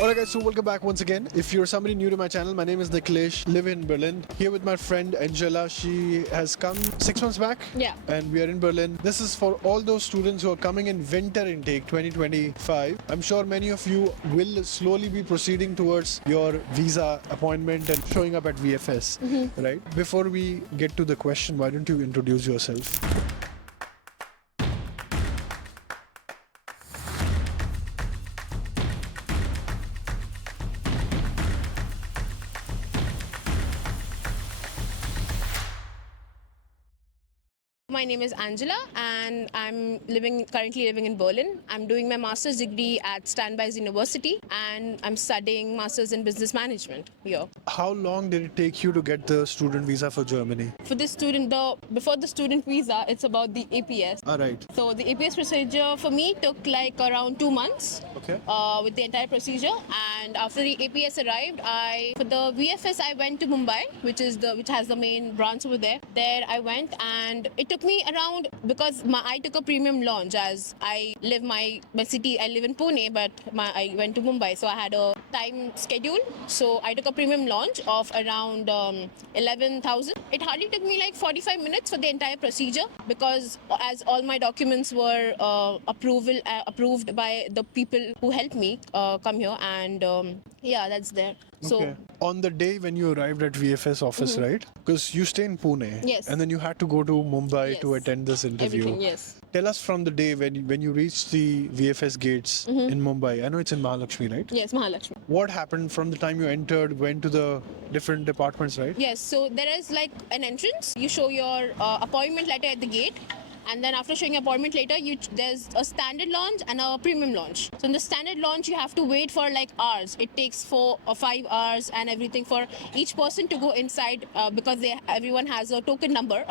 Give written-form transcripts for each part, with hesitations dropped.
Alright guys, so welcome back once again. If you're somebody new to my channel, my name is Nikhilesh, live in Berlin. Here with my friend Angela. She has come 6 months back. Yeah. And we are in Berlin. This is for all those students who are coming in winter intake 2025. I'm sure many of you will slowly be proceeding towards your visa appointment and showing up at VFS, right? Before we get to the question, why don't you introduce yourself? My name is Angela and I'm currently living in Berlin. I'm doing my master's degree at Standbys University and I'm studying master's in business management here. How long did it take you to get the student visa for Germany? For this before the student visa, it's about the APS. Alright. So the APS procedure for me took like around 2 months. Okay. With the entire procedure, and after the APS arrived, for the VFS I went to Mumbai, which has the main branch over there. There I went, and it took me around, because I took a premium launch, as I live my city. I live in Pune, but I went to Mumbai, so I had a time schedule. So I took a premium launch of around 11,000. It hardly took me like 45 minutes for the entire procedure, because as all my documents were approved by the people who helped me come here, and yeah, that's there. So Okay. On the day when you arrived at VFS office, right? Because you stay in Pune. Yes. And then you had to go to Mumbai Yes. to attend this interview. everything, yes. Tell us from the day when you reached the VFS gates in Mumbai. I know it's in Mahalakshmi, right? Yes, Mahalakshmi. What happened from the time you entered, went to the different departments, right? Yes, so there is like an entrance. You show your appointment letter at the gate, and then after showing your appointment letter, there's a standard launch and a premium launch. So in the standard launch, you have to wait for like hours. It takes 4 or 5 hours and everything for each person to go inside, because everyone has a token number,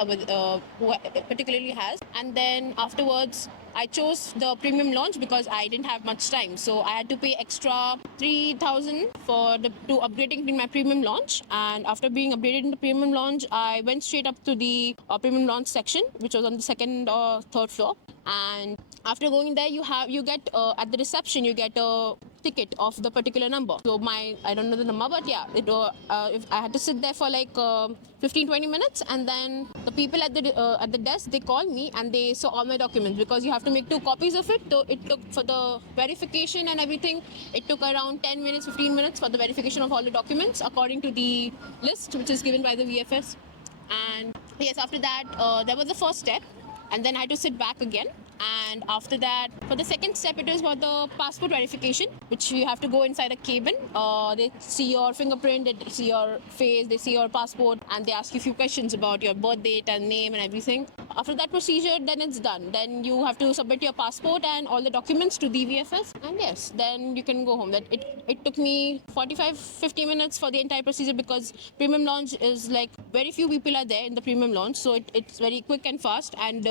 who particularly has. And then afterwards, I chose the premium launch because I didn't have much time. So I had to pay extra 3,000 to upgrading in my premium launch. And after being upgraded in the premium launch, I went straight up to the premium launch section, which was on the second or third floor. And after going there, you get at the reception, you get a ticket of the particular number. So I don't know the number, but yeah, if I had to sit there for like 15-20 minutes, and then the people at the desk, they called me and they saw all my documents, because you have to make 2 copies of it. So it took, for the verification and everything, it took around 10 minutes, 15 minutes for the verification of all the documents according to the list which is given by the VFS. And yes, after that, there was the first step, and then I had to sit back again. And after that, for the second step, it is for the passport verification, which you have to go inside a cabin. They see your fingerprint, they see your face, they see your passport, and they ask you a few questions about your birth date and name and everything. After that procedure, then it's done. Then you have to submit your passport and all the documents to the VFS, and yes, then you can go home. It took me 45-50 minutes for the entire procedure, because premium launch is like very few people are there in the premium launch, so it's very quick and fast, and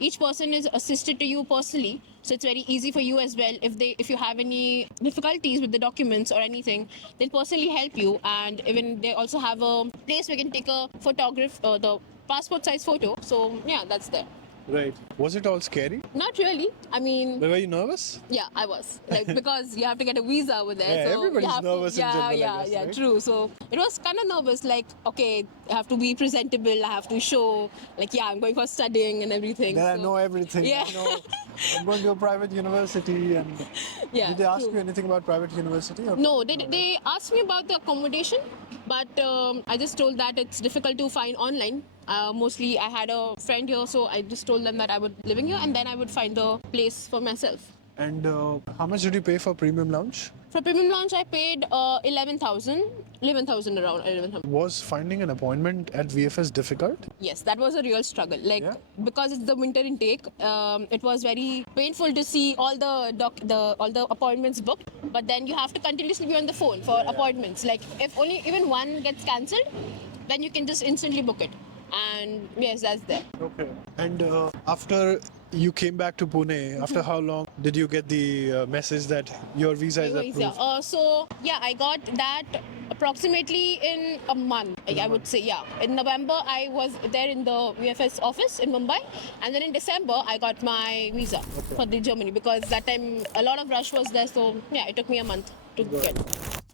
each person is assisted to you personally, so it's very easy for you as well. If you have any difficulties with the documents or anything, they'll personally help you. And even they also have a place where you can take a the passport size photo. So yeah, that's there. Right. Was it all scary? Not really. I mean, Were you nervous? yeah, I was, like, because you have to get a visa over there. Yeah, so everybody's you have nervous in yeah, general, I yeah, guess, yeah, right? true. So it was kind of nervous, like, okay, I have to be presentable, I have to show, like, yeah, I'm going for studying and everything. Then I so- know everything. Yeah. I know I'm going to a private university. And Yeah, did they ask true. you anything about private university? Or No, they asked me about the accommodation, but I just told that it's difficult to find online. Mostly I had a friend here, so I just told them that I would living here, and then I would find the place for myself. And how much did you pay for premium lounge? For premium launch, I paid 11,000 around 11,000. Was finding an appointment at VFS difficult? Yes, that was a real struggle. Like, Yeah? because it's the winter intake, it was very painful to see all the appointments booked. But then you have to continuously be on the phone for appointments. Like, if even one gets cancelled, then you can just instantly book it. And yes, that's there. Okay. And after you came back to Pune, after how long did you get the message that your visa is approved? So yeah, I got that approximately in a month, I would say. Yeah, in November I was there in the VFS office in Mumbai, and then in December I got my visa for the Germany, because that time a lot of rush was there. So yeah, it took me a month. to get.